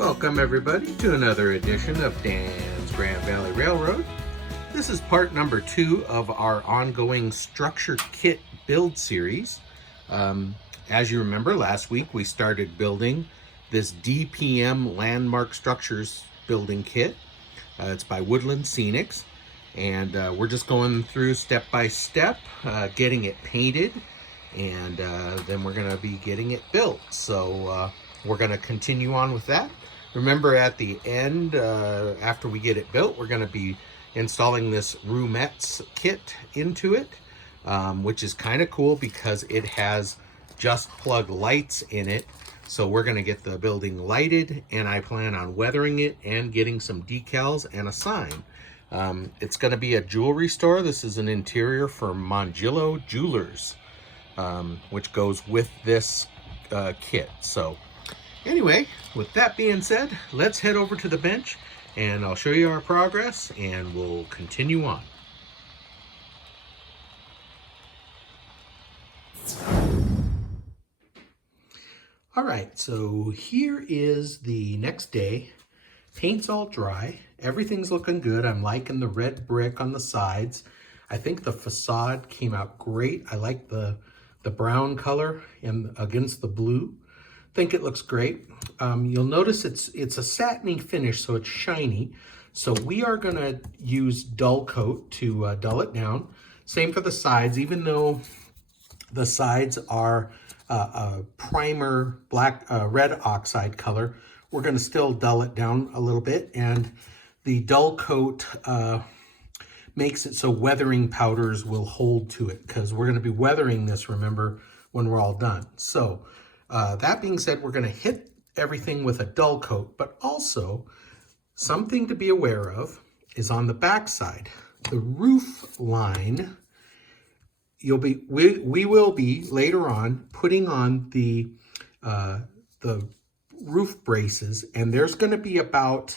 Welcome everybody to another edition of Dan's Grand Valley Railroad. This is part number 2 of our ongoing structure kit build series. As you remember, last week we started building this DPM Landmark Structures building kit. It's by Woodland Scenics, and we're just going through step by step, getting it painted, and then we're going to be getting it built. So we're going to continue on with that. Remember, at the end, after we get it built, we're going to be installing this Roomette kit into it, which is kind of cool because it has just plug lights in it. So we're going to get the building lighted, and I plan on weathering it and getting some decals and a sign. It's going to be a jewelry store. This is an interior for Mongillo Jewelers, which goes with this kit. So anyway, with that being said, let's head over to the bench and I'll show you our progress and we'll continue on. All right, so here is the next day. Paint's all dry. Everything's looking good. I'm liking the red brick on the sides. I think the facade came out great. I like the brown color against the blue. Think it looks great. You'll notice it's a satiny finish, so it's shiny. So we are gonna use dull coat to dull it down. Same for the sides, even though the sides are a primer black red oxide color, we're gonna still dull it down a little bit. And the dull coat makes it so weathering powders will hold to it, because we're gonna be weathering this, remember, when we're all done. So that being said, we're going to hit everything with a dull coat, but also something to be aware of is on the back side. The roof line, we will be later on putting on the roof braces, and there's going to be about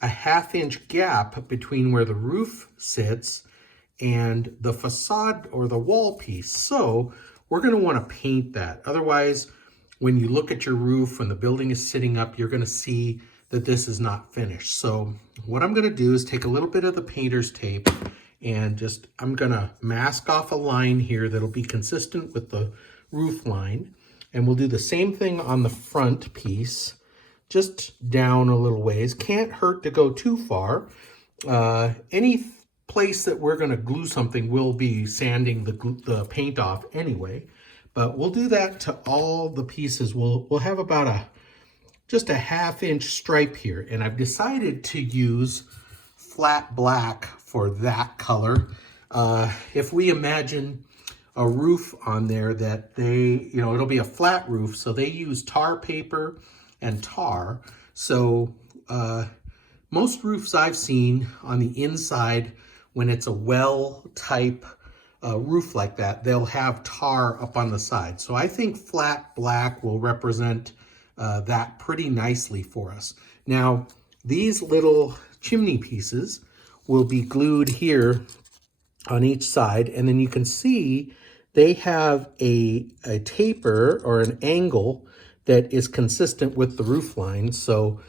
a 1/2 inch gap between where the roof sits and the facade or the wall piece. So we're going to want to paint that. Otherwise, when you look at your roof, when the building is sitting up, you're going to see that this is not finished. So what I'm going to do is take a little bit of the painter's tape and I'm going to mask off a line here that'll be consistent with the roof line. And we'll do the same thing on the front piece, just down a little ways. Can't hurt to go too far. Any place that we're going to glue something, we'll be sanding the paint off anyway. But we'll do that to all the pieces. We'll have about just a 1/2 inch stripe here. And I've decided to use flat black for that color. If we imagine a roof on there that it'll be a flat roof, so they use tar paper and tar. So most roofs I've seen on the inside, when it's a well type roof like that, they'll have tar up on the side. So I think flat black will represent that pretty nicely for us. Now, these little chimney pieces will be glued here on each side, and then you can see they have a taper or an angle that is consistent with the roof line. So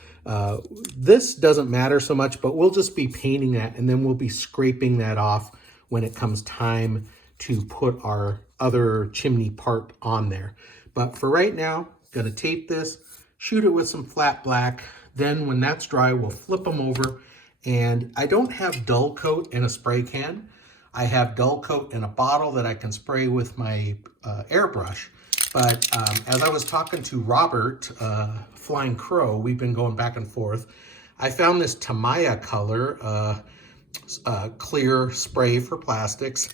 this doesn't matter so much, but we'll just be painting that, and then we'll be scraping that off when it comes time to put our other chimney part on there. But for right now, gonna tape this, shoot it with some flat black. Then when that's dry, we'll flip them over. And I don't have dull coat in a spray can. I have dull coat in a bottle that I can spray with my airbrush. But as I was talking to Robert, Flying Crow, we've been going back and forth. I found this Tamiya color clear spray for plastics.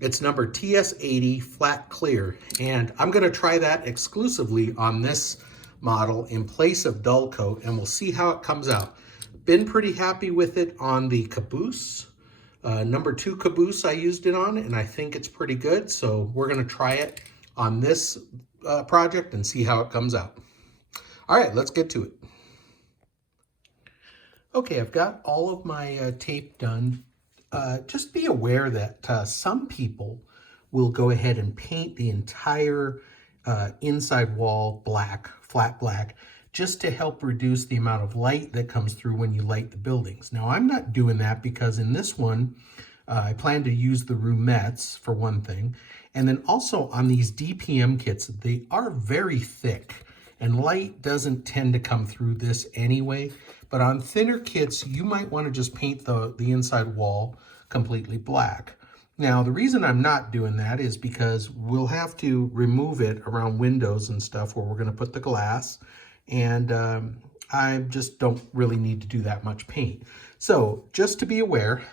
It's number TS80 flat clear, and I'm going to try that exclusively on this model in place of dull coat, and we'll see how it comes out. Been pretty happy with it on the caboose. Number 2 caboose I used it on, and I think it's pretty good. So we're going to try it on this project and see how it comes out. All right, let's get to it. Okay, I've got all of my tape done. Just be aware that some people will go ahead and paint the entire inside wall black, flat black, just to help reduce the amount of light that comes through when you light the buildings. Now, I'm not doing that because in this one, I plan to use the Roomettes for one thing. And then also on these DPM kits, they are very thick and light doesn't tend to come through this anyway. But on thinner kits, you might want to just paint the inside wall completely black. Now, the reason I'm not doing that is because we'll have to remove it around windows and stuff where we're going to put the glass. And I just don't really need to do that much paint. So just to be aware,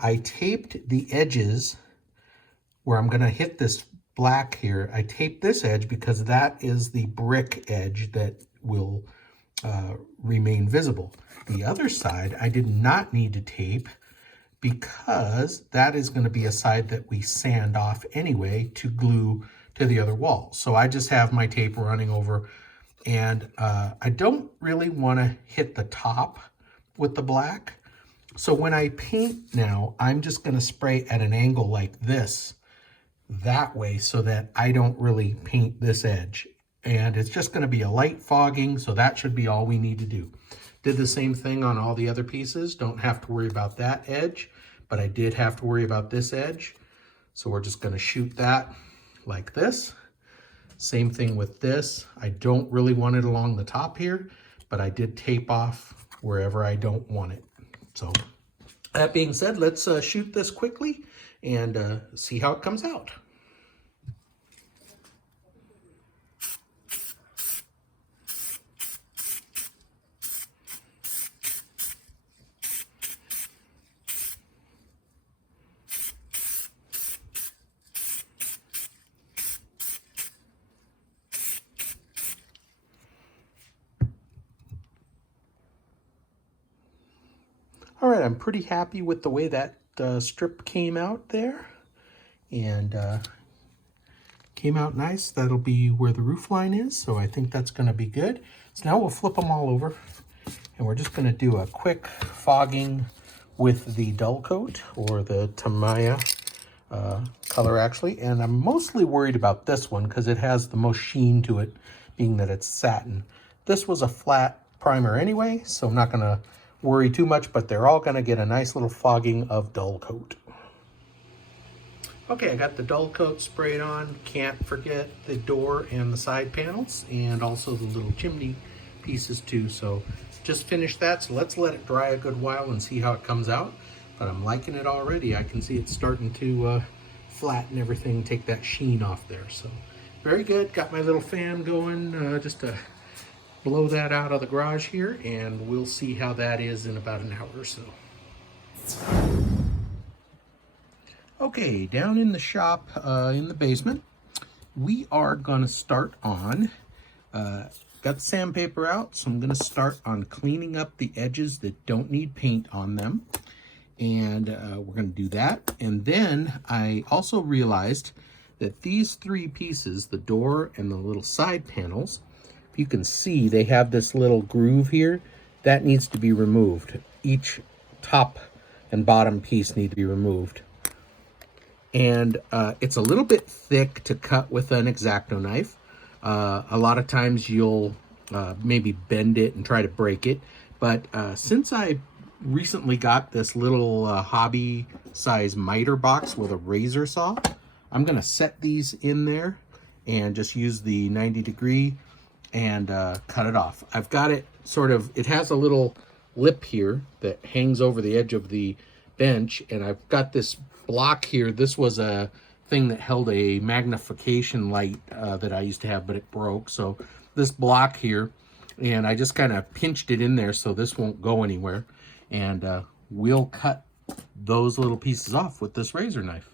I taped the edges where I'm going to hit this black here. I taped this edge because that is the brick edge that will remain visible. The other side I did not need to tape because that is going to be a side that we sand off anyway to glue to the other wall. So I just have my tape running over, and I don't really want to hit the top with the black. So when I paint now, I'm just going to spray at an angle like this, that way, so that I don't really paint this edge. And it's just going to be a light fogging, so that should be all we need to do. Did the same thing on all the other pieces. Don't have to worry about that edge, but I did have to worry about this edge. So we're just going to shoot that like this. Same thing with this. I don't really want it along the top here, but I did tape off wherever I don't want it. So that being said, let's shoot this quickly and see how it comes out. All right, I'm pretty happy with the way that strip came out there, and came out nice. That'll be where the roof line is, so I think that's going to be good. So now we'll flip them all over, and we're just going to do a quick fogging with the dull coat, or the Tamiya color actually. And I'm mostly worried about this one because it has the most sheen to it, being that it's satin. This was a flat primer anyway, so I'm not going to worry too much, but they're all going to get a nice little fogging of dull coat. Okay, I got the dull coat sprayed on. Can't forget the door and the side panels, and also the little chimney pieces too. So just finished that, so let's let it dry a good while and see how it comes out. But I'm liking it already. I can see it's starting to flatten everything, take that sheen off there. So very good. Got my little fan going just to blow that out of the garage here, and we'll see how that is in about an hour or so. Okay, down in the shop in the basement, we are gonna start on, got the sandpaper out, so I'm gonna start on cleaning up the edges that don't need paint on them. And we're gonna do that. And then I also realized that these three pieces, the door and the little side panels, you can see they have this little groove here that needs to be removed. Each top and bottom piece need to be removed. And it's a little bit thick to cut with an X-Acto knife. A lot of times you'll maybe bend it and try to break it. But since I recently got this little hobby size miter box with a razor saw, I'm gonna set these in there and just use the 90-degree and cut it off. I've got it sort of, it has a little lip here that hangs over the edge of the bench, and I've got this block here. This was a thing that held a magnification light that I used to have, but it broke. So this block here, and I just kind of pinched it in there so this won't go anywhere. And we'll cut those little pieces off with this razor knife.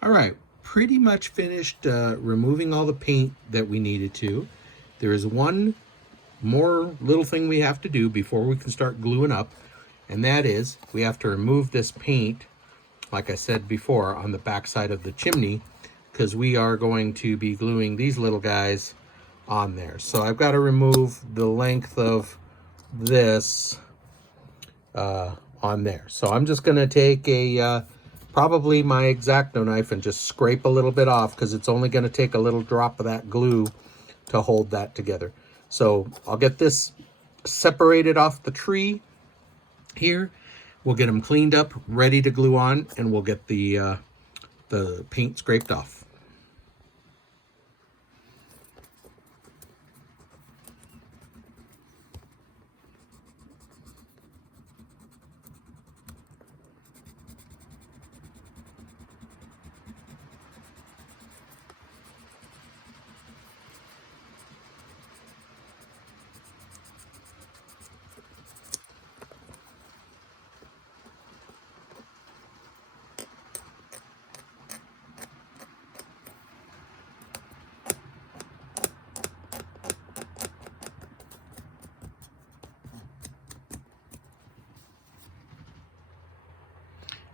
All right, pretty much finished removing all the paint that we needed to. There is one more little thing we have to do before we can start gluing up, and that is we have to remove this paint, like I said before, on the back side of the chimney, because we are going to be gluing these little guys on there. So I've got to remove the length of this on there. So I'm just going to take a probably my X-Acto knife and just scrape a little bit off, because it's only going to take a little drop of that glue to hold that together. So I'll get this separated off the tree here. We'll get them cleaned up, ready to glue on, and we'll get the paint scraped off.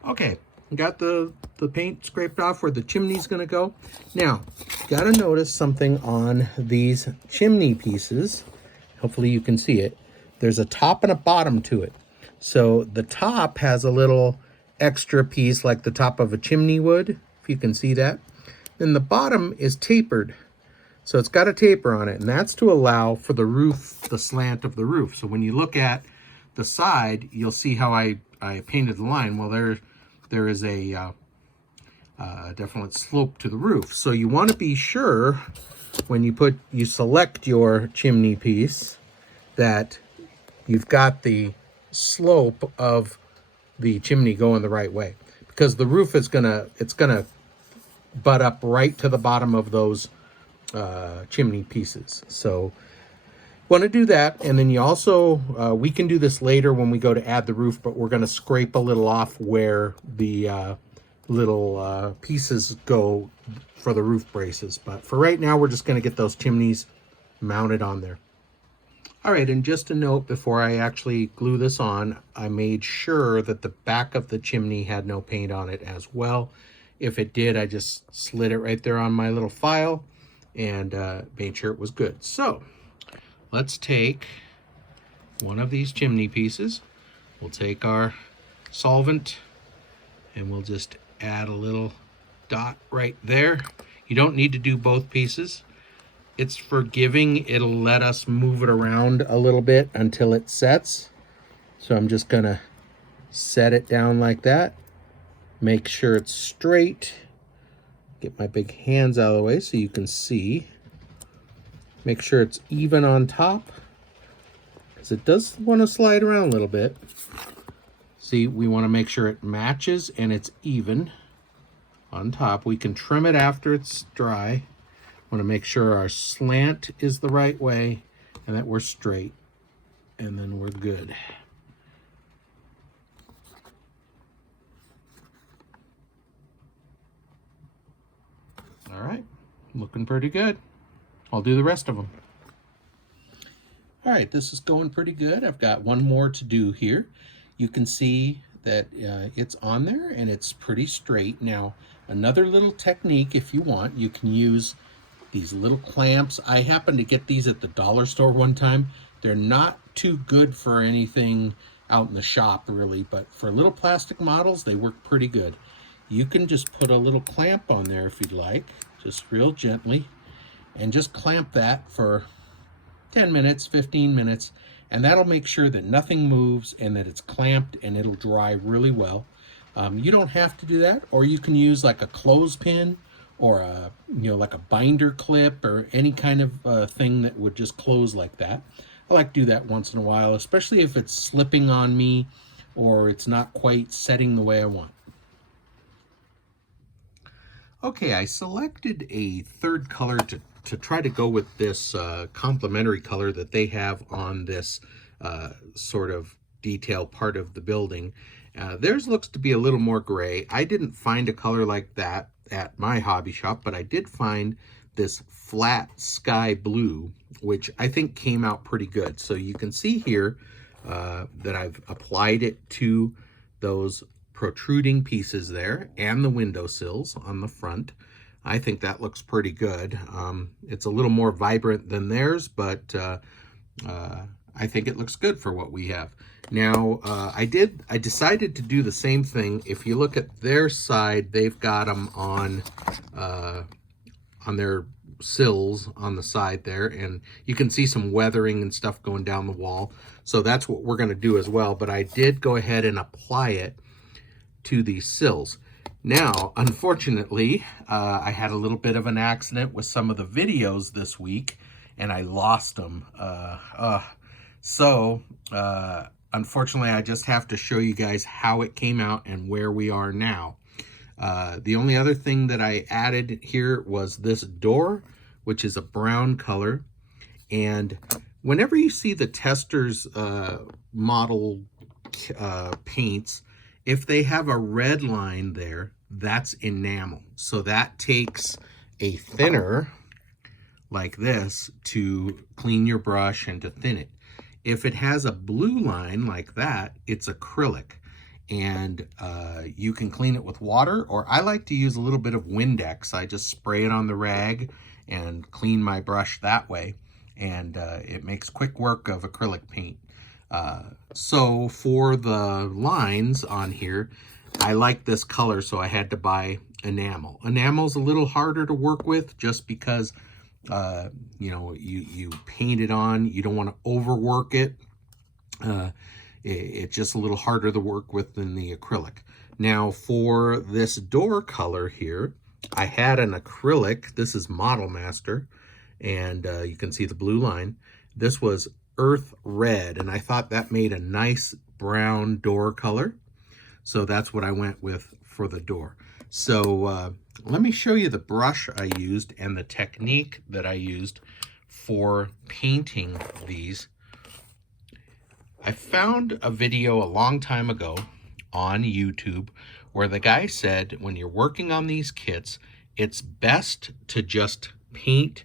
Okay, got the paint scraped off where the chimney's gonna go. Now, gotta notice something on these chimney pieces. Hopefully you can see it. There's a top and a bottom to it. So the top has a little extra piece like the top of a chimney would, if you can see that. Then the bottom is tapered. So it's got a taper on it, and that's to allow for the roof, the slant of the roof. So when you look at the side, you'll see how I painted the line. Well, there is a definite slope to the roof. So you want to be sure when you select your chimney piece that you've got the slope of the chimney going the right way, because the roof is gonna butt up right to the bottom of those chimney pieces. So want to do that, and then you also we can do this later when we go to add the roof, but we're going to scrape a little off where the little pieces go for the roof braces. But for right now, we're just going to get those chimneys mounted on there. All right, and just a note before I actually glue this on, I made sure that the back of the chimney had no paint on it as well. If it did, I just slid it right there on my little file and made sure it was good. So let's take one of these chimney pieces. We'll take our solvent and we'll just add a little dot right there. You don't need to do both pieces. It's forgiving. It'll let us move it around a little bit until it sets. So I'm just gonna set it down like that. Make sure it's straight. Get my big hands out of the way so you can see. Make sure it's even on top, because it does want to slide around a little bit. See, we want to make sure it matches and it's even on top. We can trim it after it's dry. Want to make sure our slant is the right way and that we're straight, and then we're good. All right, looking pretty good. I'll do the rest of them. All right, this is going pretty good. I've got one more to do here. You can see that it's on there and it's pretty straight. Now, another little technique, if you want, you can use these little clamps. I happened to get these at the dollar store one time. They're not too good for anything out in the shop, really, but for little plastic models, they work pretty good. You can just put a little clamp on there if you'd like, just real gently, and just clamp that for 10 minutes, 15 minutes, and that'll make sure that nothing moves and that it's clamped, and it'll dry really well. You don't have to do that, or you can use like a clothespin or a, like a binder clip or any kind of thing that would just close like that. I like to do that once in a while, especially if it's slipping on me or it's not quite setting the way I want. Okay, I selected a third color to try to go with this complementary color that they have on this sort of detail part of the building. Theirs looks to be a little more gray. I didn't find a color like that at my hobby shop, but I did find this flat sky blue, which I think came out pretty good. So you can see here that I've applied it to those protruding pieces there and the windowsills on the front. I think that looks pretty good. It's a little more vibrant than theirs, but I think it looks good for what we have. Now, I decided to do the same thing. If you look at their side, they've got them on their sills on the side there, and you can see some weathering and stuff going down the wall. So that's what we're going to do as well, but I did go ahead and apply it to these sills. Now, unfortunately, I had a little bit of an accident with some of the videos this week, and I lost them. Unfortunately, I just have to show you guys how it came out and where we are now. The only other thing that I added here was this door, which is a brown color. And whenever you see the testers model paints, if they have a red line there, that's enamel. So that takes a thinner like this to clean your brush and to thin it. If it has a blue line like that, it's acrylic. And you can clean it with water, or I like to use a little bit of Windex. I just spray it on the rag and clean my brush that way. And it makes quick work of acrylic paint. So for the lines on here, I like this color, so I had to buy enamel. Enamel's a little harder to work with just because, you know, you paint it on, you don't want to overwork it. It's just a little harder to work with than the acrylic. Now for this door color here, I had an acrylic. This is Model Master, and you can see the blue line. This was earth red, and I thought that made a nice brown door color. So that's what I went with for the door. So let me show you the brush I used and the technique that I used for painting these. I found a video a long time ago on YouTube where the guy said when you're working on these kits, it's best to just paint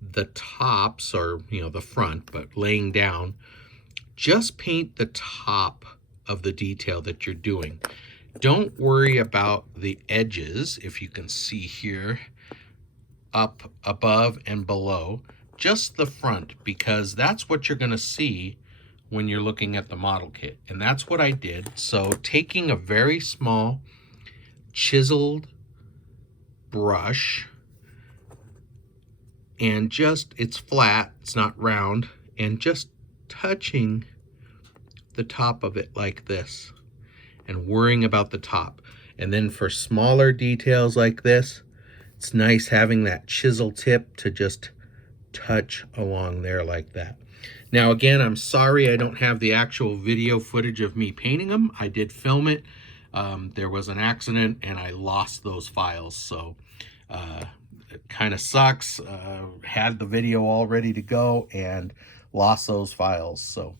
the tops, or you know, the front, but laying down, just paint the top of the detail that you're doing. Don't worry about the edges, if you can see here, up above and below, just the front, because that's what you're going to see when you're looking at the model kit. And that's what I did. So taking a very small chiseled brush, and just, it's flat, it's not round, and just touching the top of it like this and worrying about the top. And then for smaller details like this, it's nice having that chisel tip to just touch along there like that. Now again, I'm sorry I don't have the actual video footage of me painting them. I did film it. There was an accident and I lost those files, so it kind of sucks. Had the video all ready to go and lost those files. So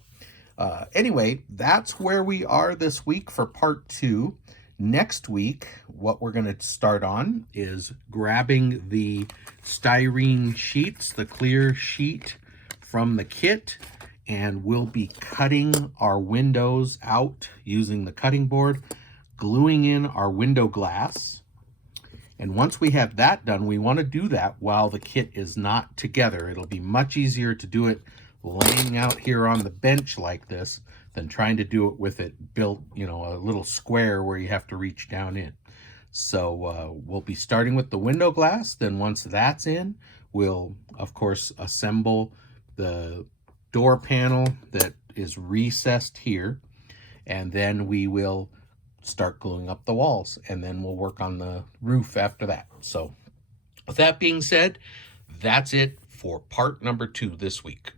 anyway, that's where we are this week for part 2. Next week, what we're going to start on is grabbing the styrene sheets, the clear sheet from the kit, and we'll be cutting our windows out using the cutting board, gluing in our window glass. And once we have that done, we want to do that while the kit is not together. It'll be much easier to do it laying out here on the bench like this than trying to do it with it built, you know, a little square where you have to reach down in. So we'll be starting with the window glass. Then once that's in, we'll, of course, assemble the door panel that is recessed here. And then we will start gluing up the walls, and then we'll work on the roof after that. So with that being said, that's it for part number 2 this week.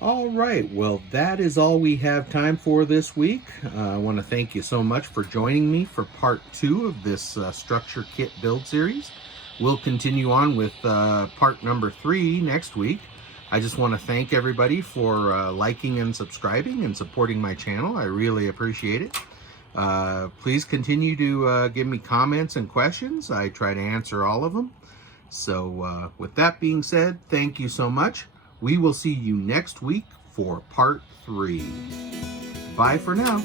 All right, well, that is all we have time for this week. I want to thank you so much for joining me for part 2 of this structure kit build series. We'll continue on with part number 3 next week. I just want to thank everybody for liking and subscribing and supporting my channel. I really appreciate it. Please continue to give me comments and questions. I try to answer all of them. So with that being said, thank you so much. We will see you next week for part 3. Bye for now.